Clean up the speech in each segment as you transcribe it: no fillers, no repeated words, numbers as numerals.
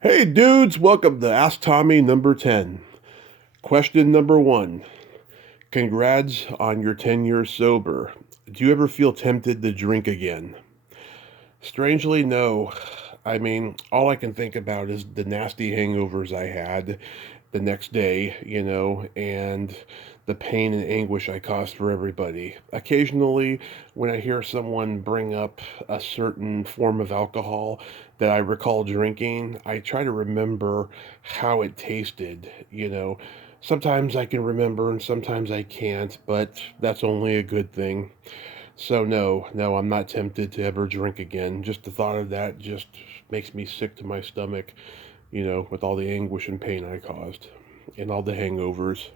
Hey dudes, welcome to Ask Tommy number 10. Question number 1. Congrats on your 10 years sober. Do you ever feel tempted to drink again? Strangely, no. I mean, all I can think about is the nasty hangovers I had the next day, and the pain and anguish I caused for everybody. Occasionally, when I hear someone bring up a certain form of alcohol that I recall drinking, I try to remember how it tasted. Sometimes I can remember and sometimes I can't, but that's only a good thing. So no, I'm not tempted to ever drink again. Just the thought of that just makes me sick to my stomach, with all the anguish and pain I caused and all the hangovers.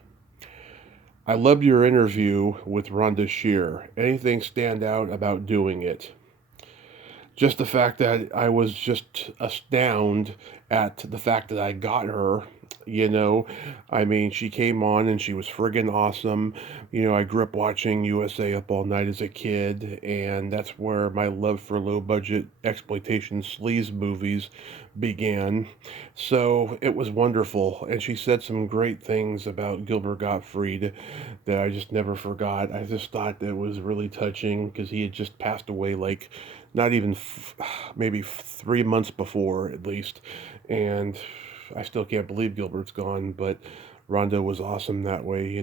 I loved your interview with Rhonda Shear. Anything stand out about doing it? Just the fact that I was just astounded at the fact that I got her. You know, I mean, she came on and she was friggin' awesome. I grew up watching USA Up All Night as a kid, and that's where my love for low budget exploitation sleaze movies began. So it was wonderful. And she said some great things about Gilbert Gottfried that I just never forgot. I just thought that was really touching because he had just passed away like not even maybe 3 months before at least, and I still can't believe Gilbert's gone. But Rhonda was awesome that way,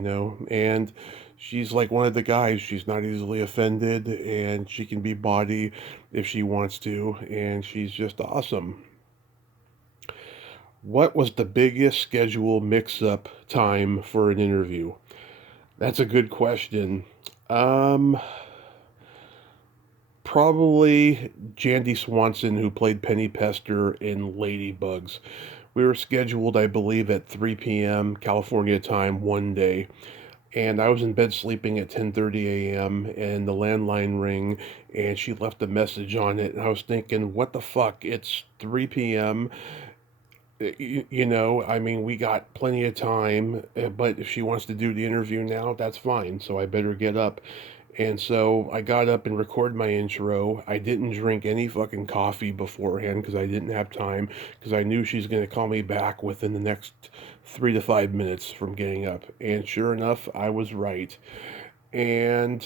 and she's like one of the guys. She's not easily offended, and she can be bawdy if she wants to, and she's just awesome. What was the biggest schedule mix-up time for an interview? That's a good question. Um, Probably Jandy Swanson, who played Penny Pester in Ladybugs. We were scheduled, I believe, at 3 p.m. California time one day, and I was in bed sleeping at 10:30 a.m. and the landline rang, and she left a message on it, and I was thinking, what the fuck? It's 3 p.m. I mean, we got plenty of time, but if she wants to do the interview now, that's fine. So I better get up. And so I got up and recorded my intro. I didn't drink any fucking coffee beforehand because I didn't have time because I knew she's going to call me back within the next 3 to 5 minutes from getting up. And sure enough, I was right. And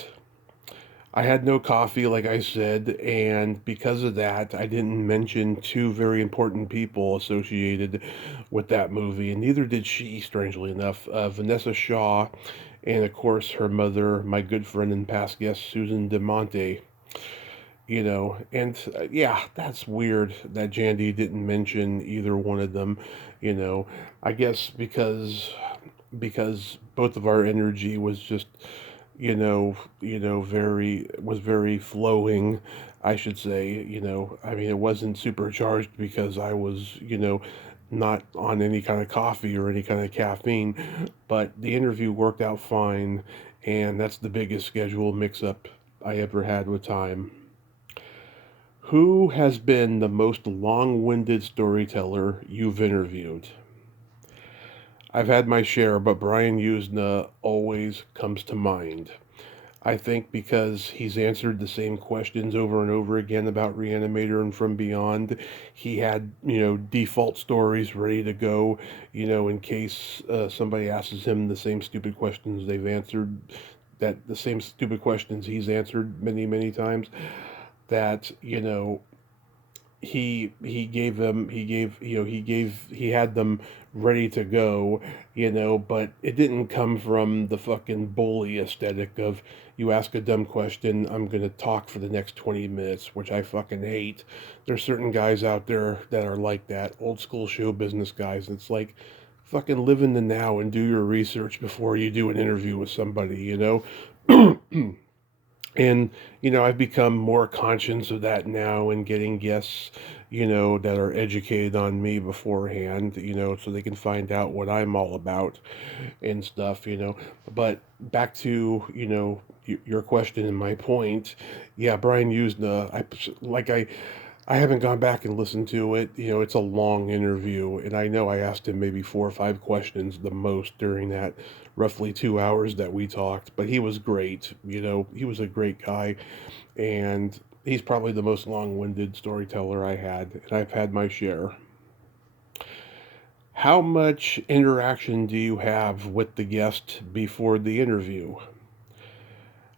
I had no coffee, like I said, and because of that, I didn't mention two very important people associated with that movie, and neither did she, strangely enough. Vanessa Shaw, and of course her mother, my good friend and past guest, Susan DeMonte. And yeah, that's weird that Jandy didn't mention either one of them. You know, I guess because both of our energy was just very was very flowing, I should say. I mean, it wasn't supercharged because I was, not on any kind of coffee or any kind of caffeine, but the interview worked out fine, and that's the biggest schedule mix up I ever had with time. Who has been the most long-winded storyteller you've interviewed? I've had my share, but Brian Usna always comes to mind. I think because he's answered the same questions over and over again about Reanimator and From Beyond, he had, default stories ready to go, in case somebody asks him the same stupid questions they've answered, that the same stupid questions he's answered many, many times, that, he had them ready to go, but it didn't come from the fucking bully aesthetic of you ask a dumb question, I'm gonna talk for the next 20 minutes, which I fucking hate. There's certain guys out there that are like that, old school show business guys. It's like fucking live in the now and do your research before you do an interview with somebody. And, I've become more conscious of that now and getting guests, that are educated on me beforehand, so they can find out what I'm all about and stuff. But back to, your question and my point. Yeah, Brian Usna, I haven't gone back and listened to it. It's a long interview, and I know I asked him maybe 4 or 5 questions the most during that roughly 2 hours that we talked. But he was great. He was a great guy, and he's probably the most long-winded storyteller I had, and I've had my share. How much interaction do you have with the guest before the interview?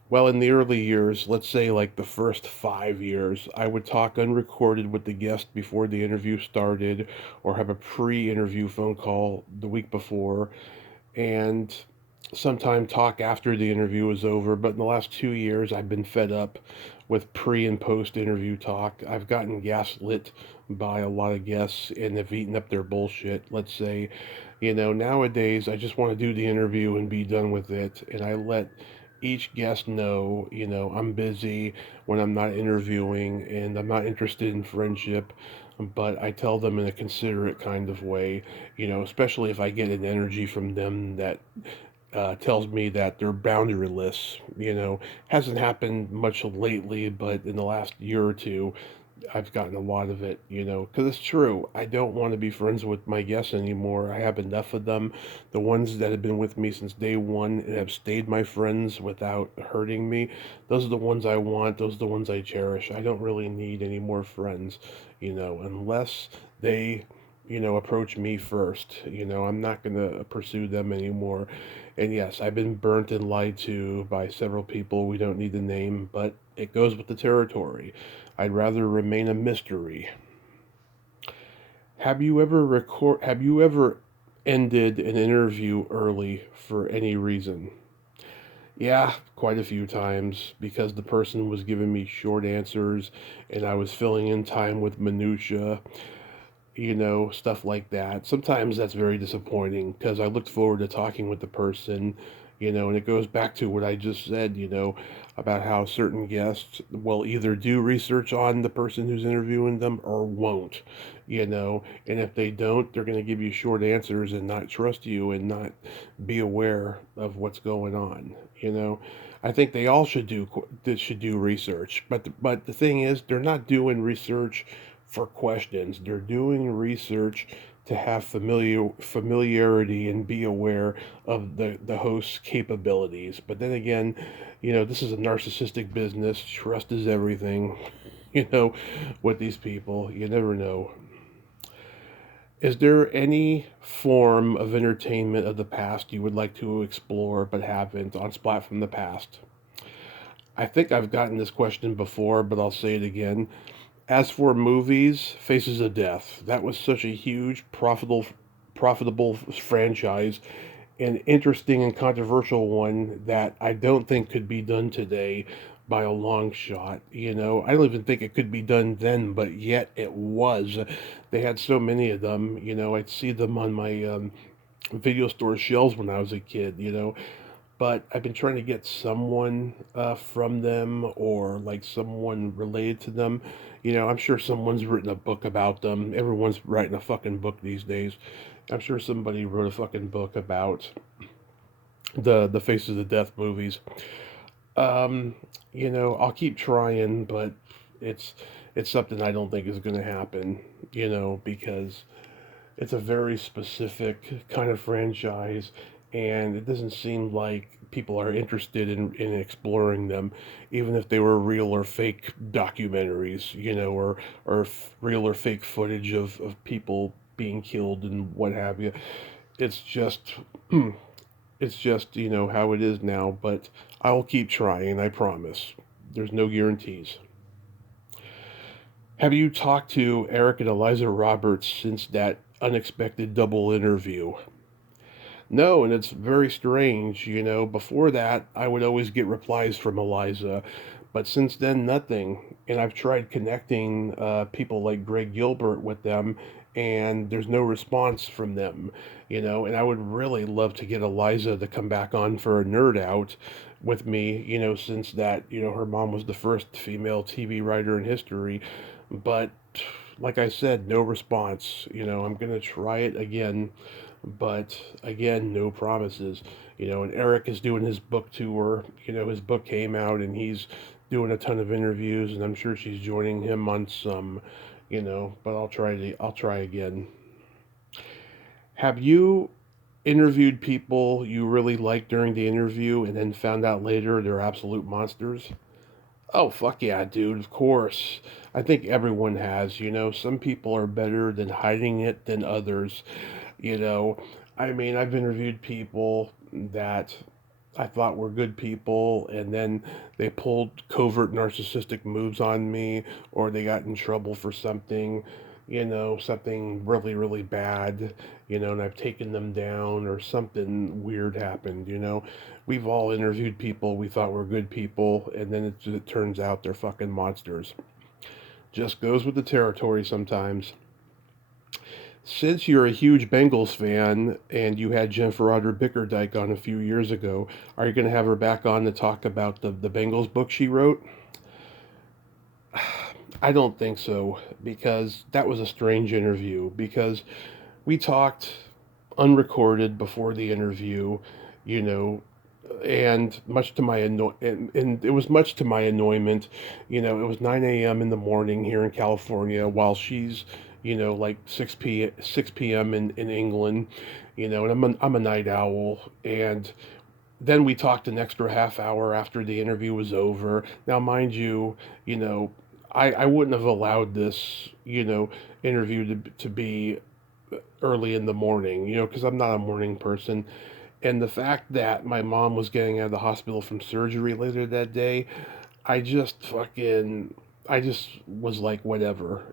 Well, in the early years, let's say like the first 5 years, I would talk unrecorded with the guest before the interview started, or have a pre interview phone call the week before, and sometime talk after the interview was over. But in the last 2 years, I've been fed up with pre and post interview talk. I've gotten gaslit by a lot of guests and have eaten up their bullshit. Let's say, nowadays I just want to do the interview and be done with it. And I let each guest know, I'm busy when I'm not interviewing and I'm not interested in friendship, but I tell them in a considerate kind of way, especially if I get an energy from them that tells me that they're boundaryless. Hasn't happened much lately, but in the last year or two, I've gotten a lot of it, because it's true. I don't want to be friends with my guests anymore. I have enough of them. The ones that have been with me since day one and have stayed my friends without hurting me, those are the ones I want. Those are the ones I cherish. I don't really need any more friends, unless they, approach me first. I'm not going to pursue them anymore. And yes, I've been burnt and lied to by several people we don't need to name, but it goes with the territory. I'd rather remain a mystery. Have you ever ended an interview early for any reason? Yeah, quite a few times because the person was giving me short answers and I was filling in time with minutia, stuff like that. Sometimes that's very disappointing because I looked forward to talking with the person, and it goes back to what I just said, about how certain guests will either do research on the person who's interviewing them or won't, and if they don't, they're going to give you short answers and not trust you and not be aware of what's going on, I think they all should do research, but the thing is, they're not doing research for questions. They're doing research to have familiarity and be aware of the host's capabilities. But then again, this is a narcissistic business. Trust is everything. You know, with these people, you never know. Is there any form of entertainment of the past you would like to explore but haven't on Splat from the Past? I think I've gotten this question before, but I'll say it again. As for movies, Faces of Death, that was such a huge, profitable franchise, an interesting and controversial one that I don't think could be done today by a long shot. I don't even think it could be done then, but yet it was. They had so many of them. I'd see them on my video store shelves when I was a kid. But I've been trying to get someone from them or like someone related to them. I'm sure someone's written a book about them. Everyone's writing a fucking book these days. I'm sure somebody wrote a fucking book about the Faces of Death movies. Um, I'll keep trying, but it's it's something I don't think is going to happen. Because it's a very specific kind of franchise, and it doesn't seem like people are interested in exploring them, even if they were real or fake documentaries, real or fake footage of people being killed and what have you. It's just, it's just, how it is now, but I will keep trying, I promise. There's no guarantees. Have you talked to Eric and Eliza Roberts since that unexpected double interview? No, and it's very strange. Before that, I would always get replies from Eliza, but since then, nothing. And I've tried connecting people like Greg Gilbert with them, and there's no response from them. And I would really love to get Eliza to come back on for a nerd out with me, since that, her mom was the first female TV writer in history. But like I said, no response. I'm going to try it again, but again, no promises. And Eric is doing his book tour. His book came out and he's doing a ton of interviews, and I'm sure she's joining him on some, but I'll try again. Have you interviewed people you really liked during the interview and then found out later they're absolute monsters? Oh, fuck yeah, dude, of course. I think everyone has, some people are better than hiding it than others. You know, I mean, I've interviewed people that I thought were good people, and then they pulled covert narcissistic moves on me, or they got in trouble for something, something really, really bad, and I've taken them down, or something weird happened, We've all interviewed people we thought were good people, and then it turns out they're fucking monsters. Just goes with the territory sometimes. Since you're a huge Bengals fan and you had Jennifer Otter Bickerdike on a few years ago, are you going to have her back on to talk about the Bengals book she wrote? I don't think so, because that was a strange interview. Because we talked unrecorded before the interview, you know, and and it was much to my annoyment. It was 9 a.m. in the morning here in California, while she's, like 6 p.m. in England, and I'm a night owl. And then we talked an extra half hour after the interview was over. Now, mind you, I wouldn't have allowed this, interview to be early in the morning, because I'm not a morning person. And the fact that my mom was getting out of the hospital from surgery later that day, I just was like, whatever,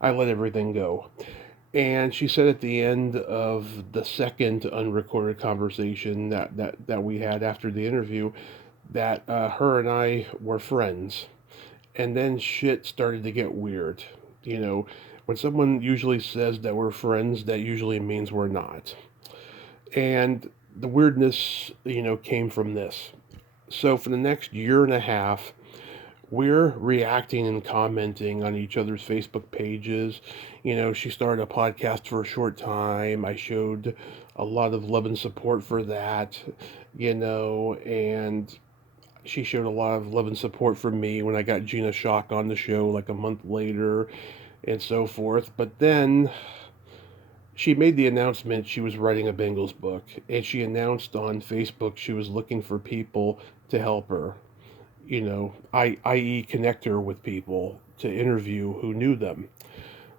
I let everything go. And she said at the end of the second unrecorded conversation that we had after the interview that her and I were friends. And then shit started to get weird. You know, when someone usually says that we're friends, that usually means we're not. And the weirdness, came from this. So for the next year and a half, we're reacting and commenting on each other's Facebook pages. She started a podcast for a short time. I showed a lot of love and support for that, and she showed a lot of love and support for me when I got Gina Shock on the show like a month later and so forth. But then she made the announcement she was writing a Bengals book, and she announced on Facebook she was looking for people to help her, i.e., connect her with people to interview who knew them.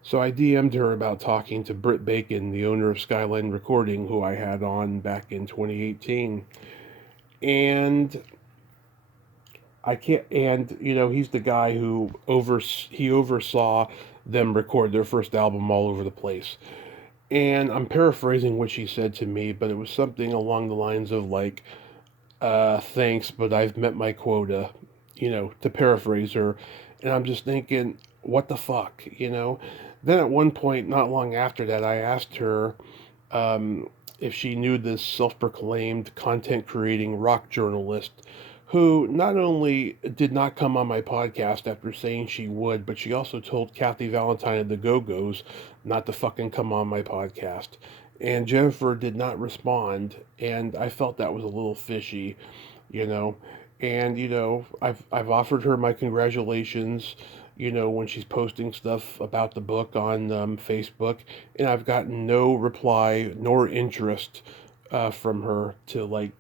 So I DM'd her about talking to Britt Bacon, the owner of Skyline Recording, who I had on back in 2018. And I can't, and he's the guy who he oversaw them record their first album all over the place. And I'm paraphrasing what she said to me, but it was something along the lines of like, thanks, but I've met my quota, to paraphrase her. And I'm just thinking, what the fuck, Then at one point, not long after that, I asked her if she knew this self proclaimed content creating rock journalist who not only did not come on my podcast after saying she would, but she also told Kathy Valentine of the Go Go's not to fucking come on my podcast. And Jennifer did not respond, and I felt that was a little fishy, you know. And I've offered her my congratulations, when she's posting stuff about the book on Facebook, and I've gotten no reply nor interest from her to like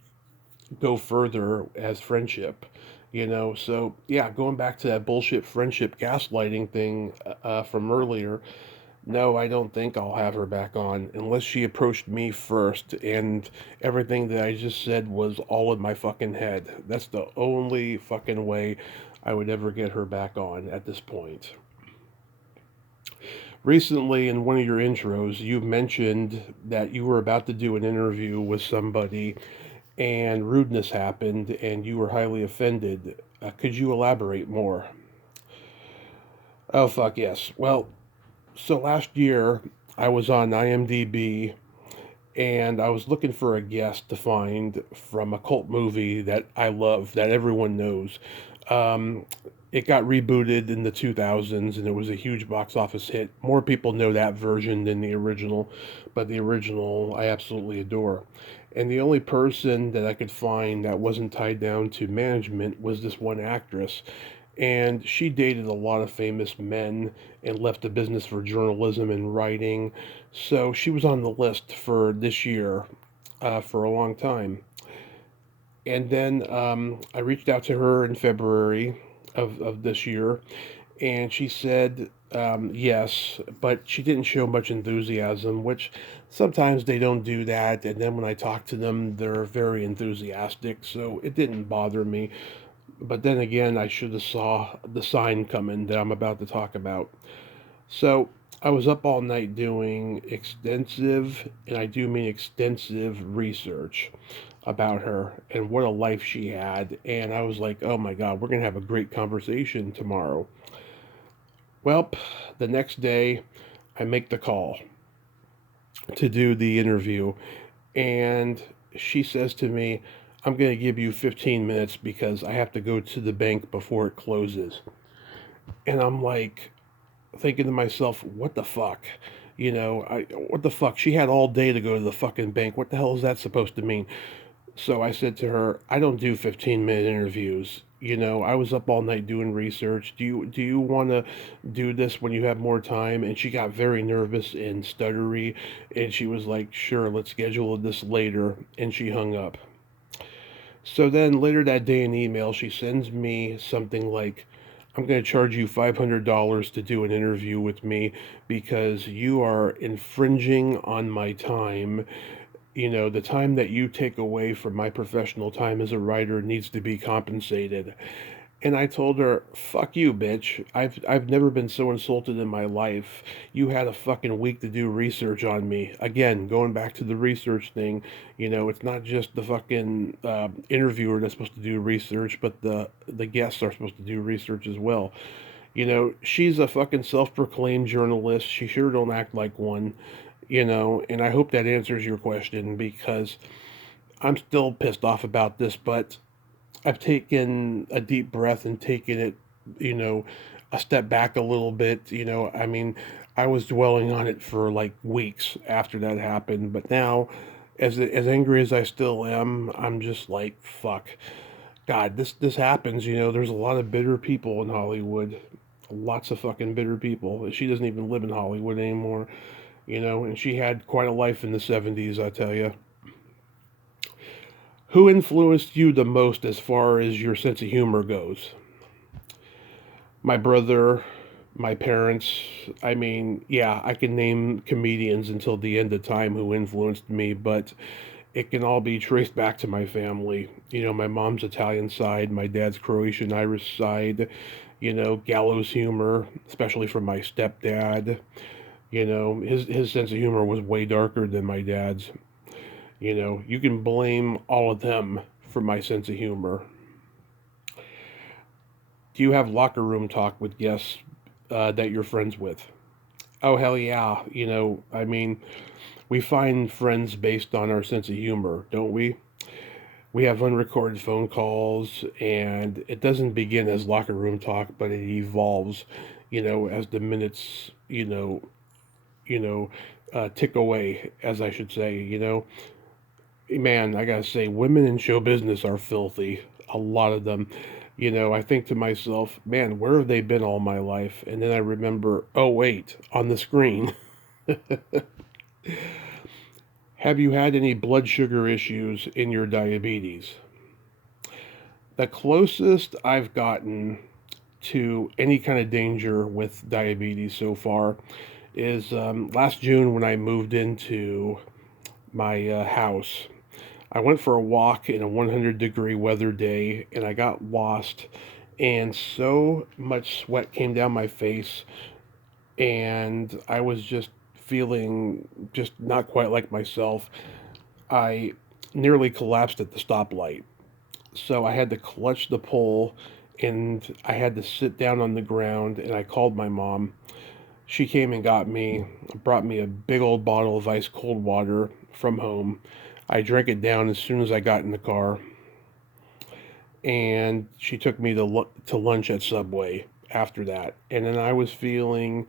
go further as friendship. So yeah, going back to that bullshit friendship gaslighting thing from earlier, no, I don't think I'll have her back on unless she approached me first and everything that I just said was all in my fucking head. That's the only fucking way I would ever get her back on at this point. Recently, in one of your intros, you mentioned that you were about to do an interview with somebody and rudeness happened and you were highly offended. Could you elaborate more? Oh, fuck yes. Well, so last year I was on IMDb and I was looking for a guest to find from a cult movie that I love, that everyone knows. Um, it got rebooted in the 2000s and it was a huge box office hit. More people know that version than the original, but the original I absolutely adore. And the only person that I could find that wasn't tied down to management was this one actress. And she dated a lot of famous men and left the business for journalism and writing. So she was on the list for this year for a long time. And then I reached out to her in February of this year, and she said Yes, but she didn't show much enthusiasm, which sometimes they don't do that. And then when I talk to them, they're very enthusiastic, so it didn't bother me. But then again, I should have saw the sign coming that I'm about to talk about. So I was up all night doing extensive, and I do mean extensive research about her and what a life she had. And I was like, oh my God, we're going to have a great conversation tomorrow. Well, the next day, I make the call to do the interview, and she says to me, I'm going to give you 15 minutes because I have to go to the bank before it closes. And I'm like, thinking to myself, what the fuck? What the fuck? She had all day to go to the fucking bank. What the hell is that supposed to mean? So I said to her, I don't do 15-minute interviews. I was up all night doing research. Do you want to do this when you have more time? And she got very nervous and stuttery, and she was like, "Sure, let's schedule this later." And she hung up. So then later that day in email, she sends me something like, I'm going to charge you $500 to do an interview with me because you are infringing on my time. The time that you take away from my professional time as a writer needs to be compensated. And I told her, fuck you, bitch. I've never been so insulted in my life. You had a fucking week to do research on me. Again, going back to the research thing, it's not just the fucking interviewer that's supposed to do research, but the guests are supposed to do research as well. She's a fucking self-proclaimed journalist. She sure don't act like one, and I hope that answers your question because I'm still pissed off about this, but I've taken a deep breath and taken it, you know, a step back a little bit. I mean, I was dwelling on it for like weeks after that happened, but now, as angry as I still am, I'm just like, fuck, God, this happens. There's a lot of bitter people in Hollywood, lots of fucking bitter people. She doesn't even live in Hollywood anymore, and she had quite a life in the '70s, I tell you. Who influenced you the most as far as your sense of humor goes? My brother, my parents. I mean, yeah, I can name comedians until the end of time who influenced me, but it can all be traced back to my family. My mom's Italian side, my dad's Croatian Irish side, gallows humor, especially from my stepdad. His sense of humor was way darker than my dad's. You can blame all of them for my sense of humor. Do you have locker room talk with guests that you're friends with? Oh, hell yeah. I mean, we find friends based on our sense of humor, don't we? We have unrecorded phone calls, and it doesn't begin as locker room talk, but it evolves, as the minutes, you know, tick away, as I should say. Man, I gotta say, women in show business are filthy. A lot of them. I think to myself, man, where have they been all my life? And then I remember, oh, wait, on the screen. Have you had any blood sugar issues in your diabetes? The closest I've gotten to any kind of danger with diabetes so far is last June when I moved into my house. I went for a walk in a 100-degree weather day and I got lost, and so much sweat came down my face, and I was just feeling just not quite like myself. I nearly collapsed at the stoplight. So I had to clutch the pole and I had to sit down on the ground, and I called my mom. She came and got me, brought me a big old bottle of ice cold water from home. I drank it down as soon as I got in the car, and she took me to lunch at Subway after that. And then I was feeling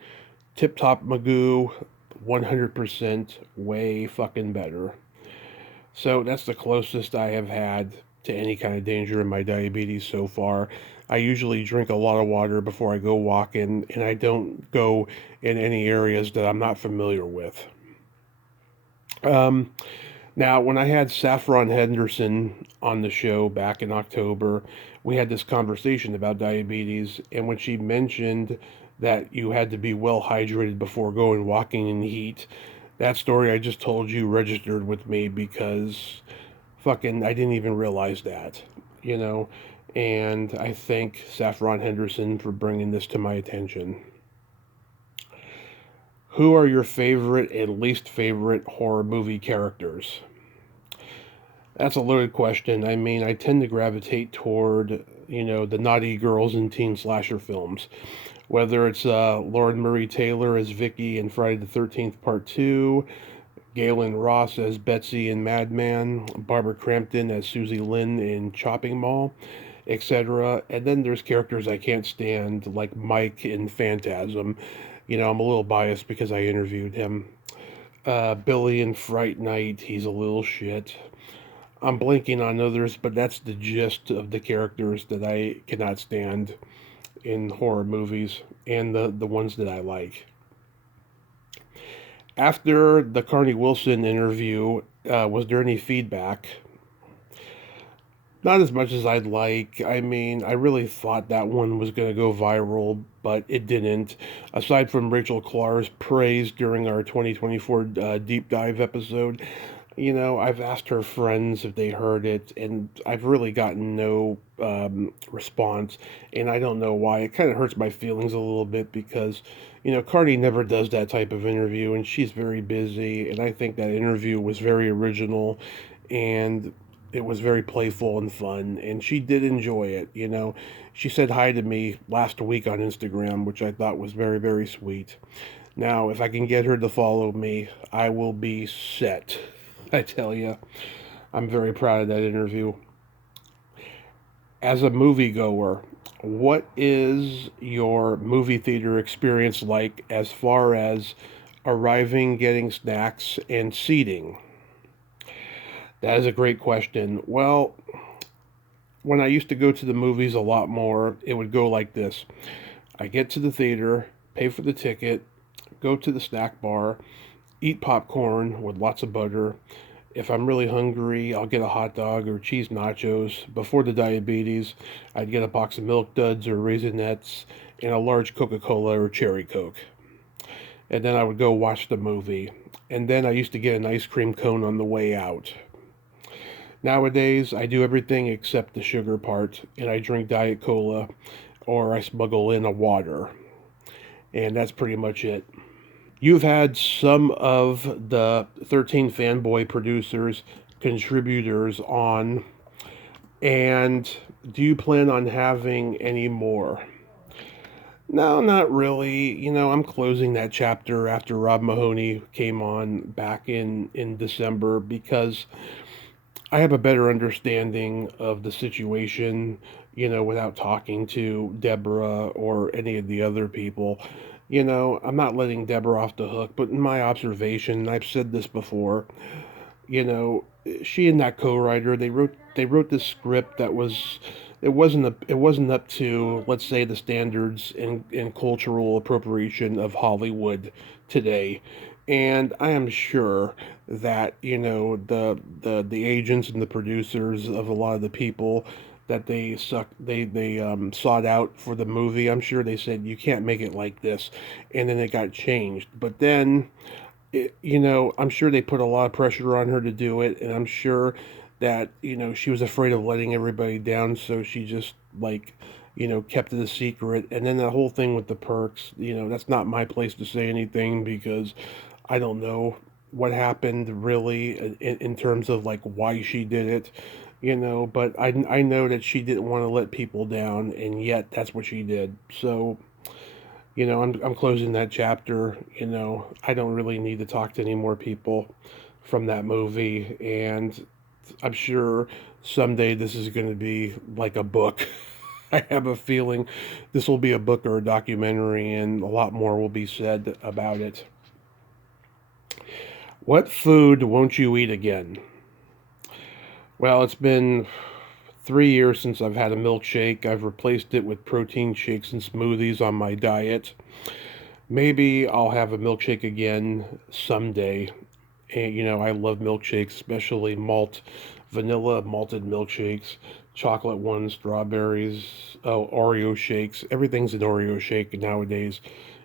tip top Magoo, 100% way fucking better. So that's the closest I have had to any kind of danger in my diabetes so far. I usually drink a lot of water before I go walking, and I don't go in any areas that I'm not familiar with. Um, Now, when I had Saffron Henderson on the show back in October, we had this conversation about diabetes, and when she mentioned that you had to be well hydrated before going walking in the heat. That story I just told you registered with me because fucking I didn't even realize that, you know. And I thank Saffron Henderson for bringing this to my attention. Who are your favorite and least favorite horror movie characters? That's a loaded question. I mean, I tend to gravitate toward, the naughty girls in teen slasher films. Whether it's Lauren Murray Taylor as Vicky in Friday the 13th Part 2, Galen Ross as Betsy in Madman, Barbara Crampton as Susie Lynn in Chopping Mall, etc. And then there's characters I can't stand, like Mike in Phantasm. I'm a little biased because I interviewed him. Billy in Fright Night, he's a little shit. I'm blanking on others, but that's the gist of the characters that I cannot stand in horror movies and the ones that I like. After the Carney Wilson interview, was there any feedback? Not as much as I'd like. I mean, I really thought that one was going to go viral, but it didn't. Aside from Rachel Clark's praise during our 2024 deep dive episode, I've asked her friends if they heard it, and I've really gotten no response, and I don't know why. It kind of hurts my feelings a little bit because, Cardi never does that type of interview, and she's very busy, and I think that interview was very original, and it was very playful and fun, and she did enjoy it. She said hi to me last week on Instagram, which I thought was very, very sweet. Now, if I can get her to follow me, I will be set. I tell you, I'm very proud of that interview. As a moviegoer, what is your movie theater experience like as far as arriving, getting snacks, and seating? That is a great question. Well, when I used to go to the movies a lot more, it would go like this. I get to the theater, pay for the ticket, go to the snack bar, eat popcorn with lots of butter. If I'm really hungry, I'll get a hot dog or cheese nachos. Before the diabetes, I'd get a box of Milk Duds or Raisinets and a large Coca-Cola or Cherry Coke. And then I would go watch the movie. And then I used to get an ice cream cone on the way out. Nowadays, I do everything except the sugar part, and I drink Diet Cola or I smuggle in a water. And that's pretty much it. You've had some of the 13 Fanboy producers, contributors on, and do you plan on having any more? No, not really. I'm closing that chapter after Rob Mahoney came on back in December because I have a better understanding of the situation, without talking to Deborah or any of the other people. I'm not letting Deborah off the hook, but in my observation, and I've said this before, you know, she and that co-writer, they wrote this script that was it wasn't up to, let's say, the standards in cultural appropriation of Hollywood today. And I am sure that, the agents and the producers of a lot of the people that they sought out for the movie, I'm sure they said you can't make it like this, and then it got changed. But then, I'm sure they put a lot of pressure on her to do it, and I'm sure that, she was afraid of letting everybody down, so she just, like, kept it a secret. And then the whole thing with the perks, that's not my place to say anything because I don't know what happened really in terms of like why she did it, but I know that she didn't want to let people down, and yet that's what she did. So, I'm closing that chapter. I don't really need to talk to any more people from that movie, and I'm sure someday this is going to be like a book. I have a feeling this will be a book or a documentary, and a lot more will be said about it. What food won't you eat again? Well, it's been 3 years since I've had a milkshake. I've replaced it with protein shakes and smoothies on my diet. Maybe I'll have a milkshake again someday. And, I love milkshakes, especially malt vanilla malted milkshakes, chocolate ones, strawberries, Oreo shakes. Everything's an Oreo shake nowadays.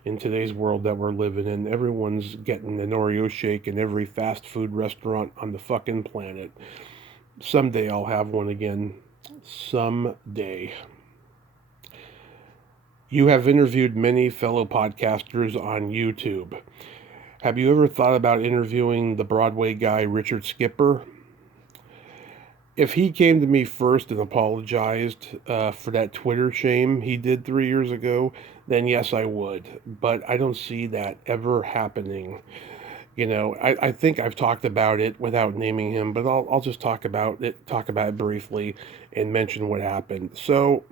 In today's world that we're living in, everyone's getting an Oreo shake in every fast food restaurant on the fucking planet. Someday I'll have one again. Someday. You have interviewed many fellow podcasters on YouTube. Have you ever thought about interviewing the Broadway guy Richard Skipper? If he came to me first and apologized for that Twitter shame he did 3 years ago, then yes, I would. But I don't see that ever happening. I think I've talked about it without naming him, but I'll just talk about it briefly and mention what happened. So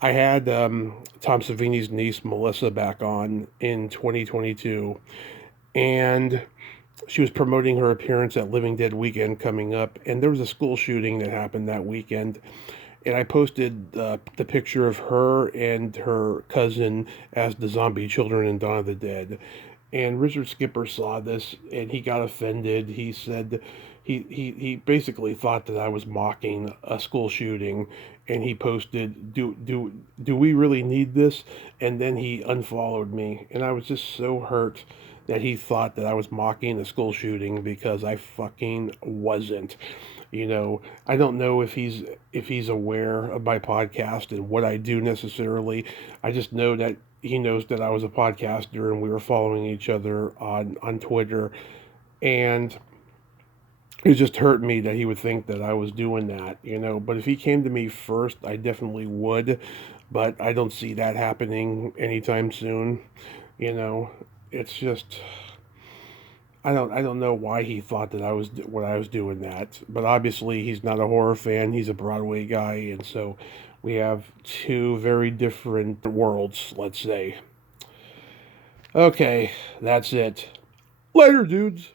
I had Tom Savini's niece Melissa back on in 2022, and she was promoting her appearance at Living Dead Weekend coming up, and there was a school shooting that happened that weekend. And I posted the picture of her and her cousin as the zombie children in Dawn of the Dead. And Richard Skipper saw this and he got offended. He said he basically thought that I was mocking a school shooting, and he posted, do we really need this? And then he unfollowed me, and I was just so hurt that he thought that I was mocking a school shooting, because I fucking wasn't. I don't know if he's aware of my podcast and what I do necessarily. I just know that he knows that I was a podcaster and we were following each other on Twitter, and it just hurt me that he would think that I was doing that. But if he came to me first, I definitely would, but I don't see that happening anytime soon. You know, it's just I don't know why he thought that I was doing that, but obviously he's not a horror fan. He's a Broadway guy, and so we have two very different worlds, let's say. Okay, that's it. Later, dudes.